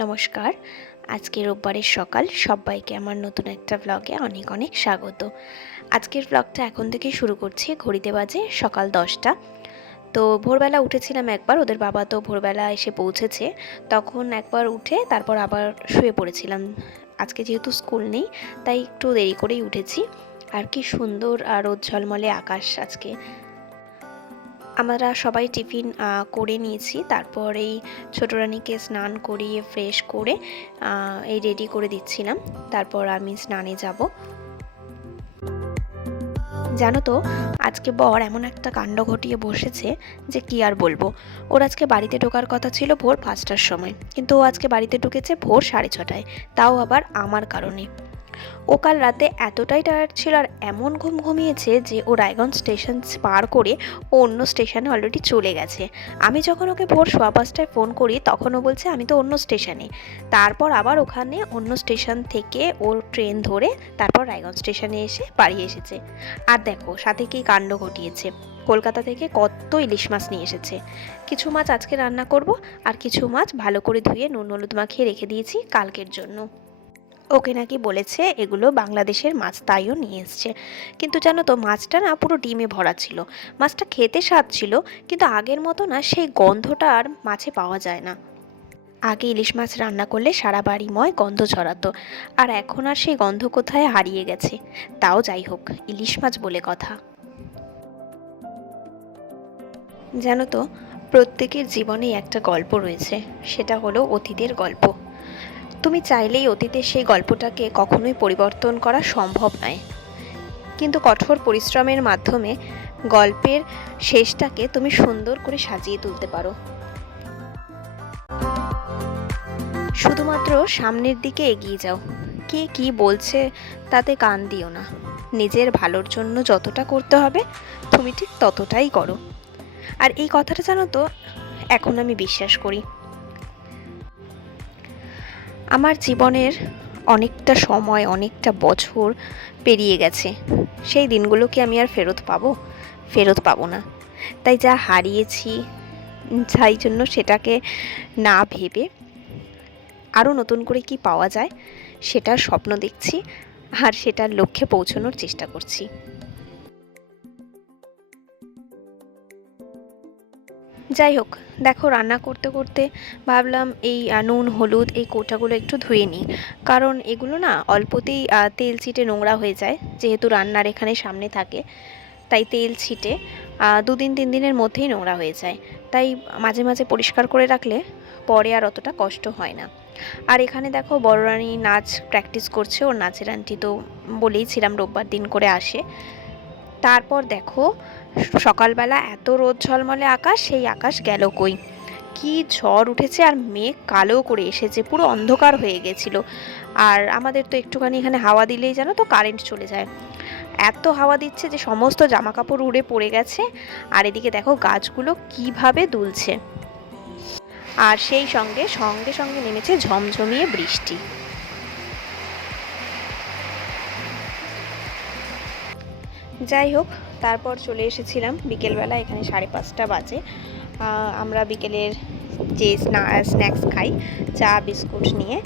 নমস্কার। আজকে রোববারের সকাল, সবাইকে আমার নতুন একটা ব্লগে অনেক অনেক স্বাগত। আজকের ব্লগটা এখন থেকেই শুরু করছি ঘড়িতে বাজে সকাল দশটা। তো ভোরবেলা উঠেছিলাম একবার, ওদের বাবা তো ভোরবেলা এসে পৌঁছেছে। তখন একবার উঠে তারপর আবার শুয়ে পড়েছিলাম। আজকে যেহেতু স্কুল নেই, তাই একটু দেরি করেই উঠেছি। আর কি সুন্দর আর রোদ ঝলমলে আকাশ আজকে। আমরা সবাই টিফিন করে নিয়েছি। তারপর এই ছোটো রানীকে স্নান করিয়ে ফ্রেশ করে এই রেডি করে দিচ্ছিলাম। তারপর আমি স্নানে যাব। জানো তো, আজকে বর এমন একটা কাণ্ড ঘটিয়ে বসেছে যে কি আর বলব। ওর আজকে বাড়িতে ঢোকার কথা ছিল ভোর পাঁচটার সময়। কিন্তু ও আজকে বাড়িতে ঢুকেছে ভোর সাড়ে ছটায়। তাও আবার আমার কারণে। ও কাল রাতে এতটাই টায়ার্ড ছিল আর এমন ঘুম ঘুমিয়েছে যে ও রায়গঞ্জ স্টেশন পার করে ও অন্য স্টেশনে অলরেডি চলে গেছে। আমি যখন ওকে ভোর সোয়া পাঁচটায় ফোন করি, তখন ও বলছে, আমি তো অন্য স্টেশনে তারপর আবার ওখানে অন্য স্টেশন থেকে ও ট্রেন ধরে তারপর রায়গঞ্জ স্টেশনে এসে বাড়ি এসেছে। আর দেখো, সাথে কি কাণ্ড ঘটিয়েছে। কলকাতা থেকে কত ইলিশ মাছ নিয়ে এসেছে। কিছু মাছ আজকে রান্না করব, আর কিছু মাছ ভালো করে ধুয়ে নুন হলুদ মাখিয়ে রেখে দিয়েছি কালকের জন্য। ওকে নাকি বলেছে এগুলো বাংলাদেশের মাছ তাইও নিয়ে এসছে। কিন্তু জানো তো, মাছটা না পুরো ডিমে ভরা ছিল। মাছটা খেতে স্বাদ ছিল, কিন্তু আগের মতো না সেই গন্ধটা আর মাছে পাওয়া যায় না। আগে ইলিশ মাছ রান্না করলে সারা বাড়িময় গন্ধ ছড়াতো, আর এখন আর সেই গন্ধ কোথায় হারিয়ে গেছে? তাও যাই হোক, ইলিশ মাছ বলে কথা। জানো তো, প্রত্যেকের জীবনেই একটা গল্প রয়েছে, সেটা হলো অতীতের গল্প। তুমি চাইলেই অতীতের সেই গল্পটাকে কখনোই পরিবর্তন করা সম্ভব নয়। কিন্তু কঠোর পরিশ্রমের মাধ্যমে গল্পের শেষটাকে তুমি সুন্দর করে সাজিয়ে তুলতে পারো। শুধুমাত্র সামনের দিকে এগিয়ে যাও। কে কি বলছে তাতে কান দিও না। নিজের ভালোর জন্য যতটা করতে হবে, তুমি ঠিক ততটাই করো। আর এই কথাটা জানো তো, এখন আমি বিশ্বাস করি। আমার জীবনের অনেকটা সময়, অনেকটা বছর পেরিয়ে গেছে। সেই দিনগুলো কি আমি আর ফেরত পাবো? ফেরত পাবো না। তাই যা হারিয়েছি, যাই জন্য সেটাকে না ভেবে আরও নতুন করে কি পাওয়া যায়, সেটার স্বপ্ন দেখছি আর সেটার লক্ষ্যে পৌঁছানোর চেষ্টা করছি। যাই হোক, দেখো রান্না করতে করতে ভাবলাম এই নুন, হলুদ এই কোটাগুলো একটু ধুয়ে নিই। কারণ এগুলো না অল্পতেই তেল ছিটে নোংরা হয়ে যায়, যেহেতু রান্নার এখানে সামনে থাকে, তাই তেল ছিটে দুদিন, তিন দিনের মধ্যেই নোংরা হয়ে যায়। তাই মাঝে মাঝে পরিষ্কার করে রাখলে পরে আর অতটা কষ্ট হয় না। আর এখানে দেখো বড় রানী নাচ প্র্যাকটিস করছে, ওর নাচের আন্টি তো বলেইছিলাম রোববার দিন করে আসে। তারপর দেখো, সকালবেলা এত রোদ ঝলমলে আকাশ, সেই আকাশ গেল কই? কি ঝড় উঠেছে আর মেঘ কালো করে এসেছে, পুরো অন্ধকার হয়ে গেছিল। আর আমাদের তো একটুখানি এখানে হাওয়া দিলেই জানো তো কারেন্ট চলে যায়। এত হাওয়া দিচ্ছে যে সমস্ত জামা কাপড় উড়ে পড়ে গেছে। আর এদিকে দেখো গাছগুলো কীভাবে দুলছে। আর সেই সঙ্গে সঙ্গে সঙ্গে নেমেছে ঝমঝমিয়ে বৃষ্টি। যাই হোক, তারপর চলে এসেছিলাম বিকেলবেলা, এখানে সাড়ে পাঁচটা বাজে। আমরা বিকেলের যে স্ন্যাক্স খাই, চা, বিস্কুট নিয়ে,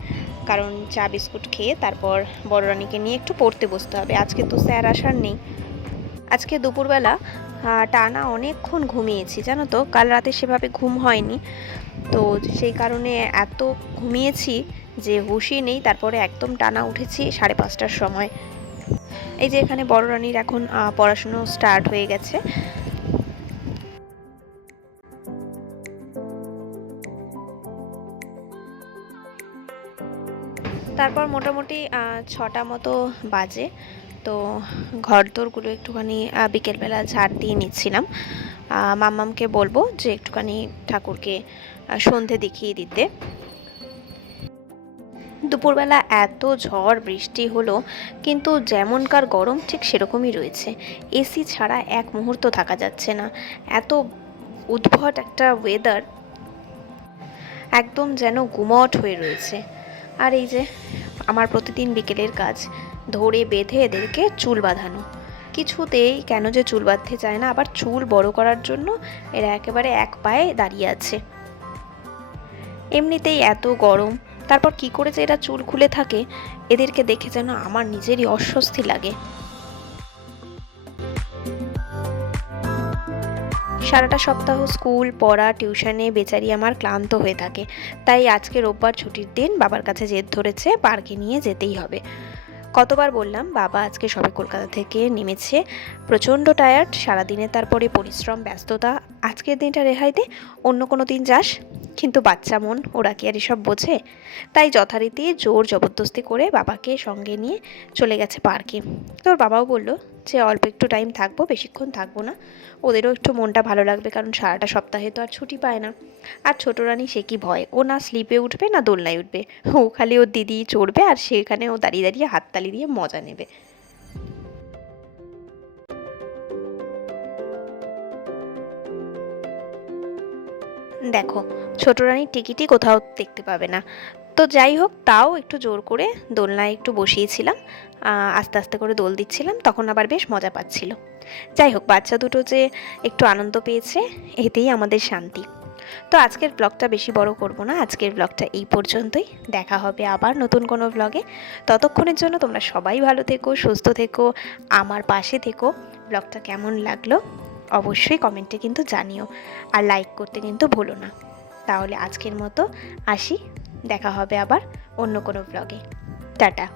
কারণ চা, বিস্কুট খেয়ে তারপর বড় রানীকে নিয়ে একটু পড়তে বসতে হবে। আজকে তো স্যার আসার নেই। আজকে দুপুরবেলা টানা অনেকক্ষণ ঘুমিয়েছি, জানো তো? কাল রাতে সেভাবে ঘুম হয়নি। তো সেই কারণে এত ঘুমিয়েছি যে হুশই নেই। তারপরে একদম টানা উঠেছি সাড়ে পাঁচটার সময়। এই যে এখানে বড় রানীর এখন পড়াশুনো স্টার্ট হয়ে গেছে। তারপর মোটামুটি ছটা মতো বাজে। তো ঘরদোরগুলো একটুখানি বিকেলবেলা ঝাড় দিয়ে নিচ্ছিলাম। মাম্মামকে বলব যে একটুখানি ঠাকুরকে সন্ধে দেখিয়ে দিতে। দুপুরবেলা এত ঝড়, বৃষ্টি হলো, কিন্তু যেমনকার গরম, ঠিক সেরকমই রয়েছে। এসি ছাড়া এক মুহূর্ত থাকা যাচ্ছে না। এত উদ্ভট একটা ওয়েদার একদম যেন গুমট হয়ে রয়েছে। আর এই যে, আমার প্রতিদিন বিকেলের কাজ, ধরে বেঁধে এদেরকে চুল বাঁধানো। কিছুতেই কেন যে চুল বাঁধতে চায় না, আবার চুল বড় করার জন্য এরা একেবারে এক পায়ে দাঁড়িয়ে আছে। এমনিতেই এত গরম তারপর কি করে যে এরা চুল খুলে থাকে, এদেরকে দেখে যেন আমার নিজেরই অস্বস্তি লাগে। সারাটা সপ্তাহ স্কুল, পড়া, টিউশনে বেচারি আমার ক্লান্ত হয়ে থাকে। তাই আজকে রোববার ছুটির দিন বাবার কাছে জেদ ধরেছে, পার্কে নিয়ে যেতেই হবে। কতবার বললাম, বাবা আজকে সবে কলকাতা থেকে নেমেছে। প্রচণ্ড টায়ার্ড সারাদিনে তারপরে পরিশ্রম, ব্যস্ততা। আজকের দিনটা রেহাই দে, অন্য কোনো দিন যাস। কিন্তু বাচ্চা মন, ওরা কি আর এসব বোঝে? তাই যথারীতি জোর জবরদস্তি করে বাবাকে সঙ্গে নিয়ে চলে গেছে পার্কে। তোর বাবাও বলল যে অল্প একটু টাইম থাকব, বেশিক্ষণ থাকব না। ওদেরও একটু মনটা ভালো লাগবে, কারণ সারাটা সপ্তাহে তো আর ছুটি পায় না। আর ছোটো রানী, সে কি ভয়? ও না স্লিপে উঠবে, না দোলনায় উঠবে। ও খালি ওর দিদি চড়বে, আর সেখানে ও দাঁড়িয়ে দাঁড়িয়ে হাততালি দিয়ে মজা নেবে। দেখো, ছোট রানীর টিকিটই কোথাও দেখতে পাবে না। তো যাই হোক, তাও একটু জোর করে দোলনায় একটু বসিয়েছিলাম আস্তে আস্তে করে দোল দিচ্ছিলাম, তখন আবার বেশ মজা পাচ্ছিল। যাই হোক, বাচ্চা দুটো যে একটু আনন্দ পেয়েছে, এতেই আমাদের শান্তি। তো আজকের ব্লগটা বেশি বড় করব না, আজকের ব্লগটা এই পর্যন্তই। দেখা হবে আবার নতুন কোনো ব্লগে ততক্ষণের জন্য তোমরা সবাই ভালো থেকো, সুস্থ থেকো, আমার পাশে থেকো। ব্লগটা কেমন লাগল অবশ্যই কমেন্টে কিন্তু জানিও। আর লাইক করতে কিন্তু ভুলো না। তাহলে আজকের মতো আসি। দেখা হবে আবার অন্য কোনো ব্লগে টাটা।